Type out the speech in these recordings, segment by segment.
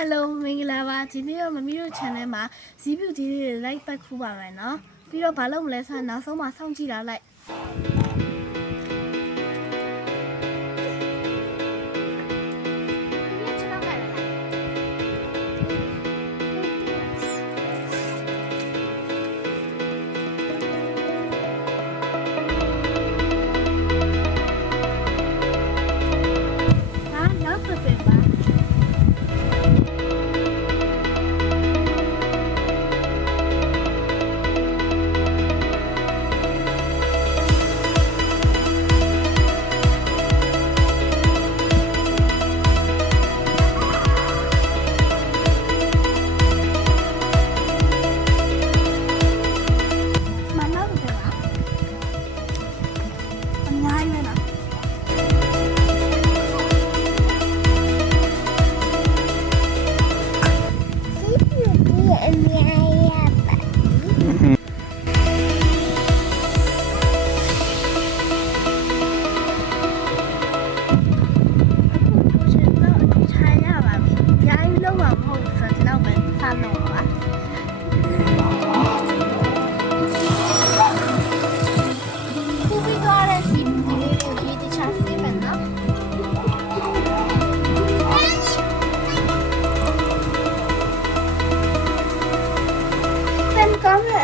Hello မင်္ဂလာပါဒီနေ့တော့မမီတို့ channel မှာဇီးပြူကြီးတွေ like ပတ်ခူးပါမယ်နော်ပြီးတော့ဘာလုပ်မလဲဆိုတော့နောက်ဆုံးမှာစောင့်ကြည့်တာလိုက်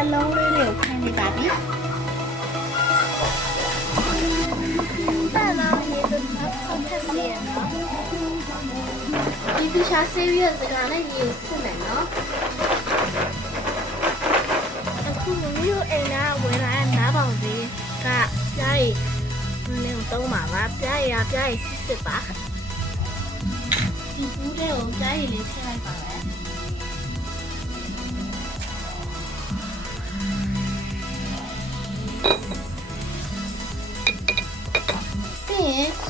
အလုံးလေးတွေကိုခိုင်းနေပါပြီ။ဒါတော့ရေတို့ကဆောက်ထက်စီရနော်။ဒီသူရှာ serious စကားနဲ့ရေစစ်မယ်နော်။အခုမျိုးအိမ်ကဝင်လာတဲ့နားပေါင်လေးကပြားရည်နည်းသုံးပါပါ။ပြားရည်စစ်ပါ။ဒီဘူးတွေကိုပြားရည်လေးထည့်လိုက်ပါမယ်။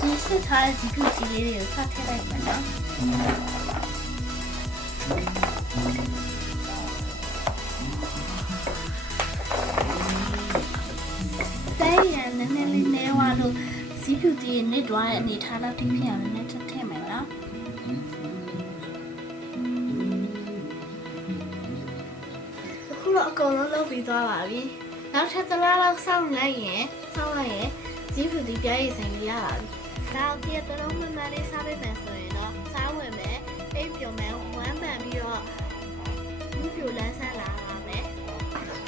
ဒီစစ်ထားတဲ့ဒီကူကြီးလေးတွေကိုဆက်ထည့်လိုက်ပါနော်တိုင်းရနည်းနည်းလေးနေဝါလို့ဇီးဖြူကြီးနစ်သွားတဲ့အနေထားလောက်ထိဖြစ်အောင်လည်းထည့်ထည့်မယ်နော်အခုတော့အကုန်လုံးလုပ်ပြီးသွားပါပြီနောက်ထပ်တစ်လားလောက်စောင့်လိုက်ရင်ဇီးဖြူကြီးပြားရည်ဆိုင်လေးရပါပြီနောက်ပြည့်တော်မှန်မှန်လေးစားပေးမယ်ဆိုရင်တော့စားဝင်မယ်အိပ်ပျော်မယ်ဝမ်းပန်ပြီးတော့လူပြိုလန်းဆန်းလာပါမယ်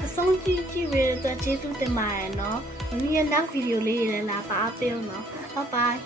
အဆုံးကြည့်ရတဲ့ကျေးဇူးတင်ပါတယ်နော်မမီရဲ့နောက်ဗီဒီယိုလေးတွေလည်းလာပါအောင်နော်ဘိုင်ဘိုင်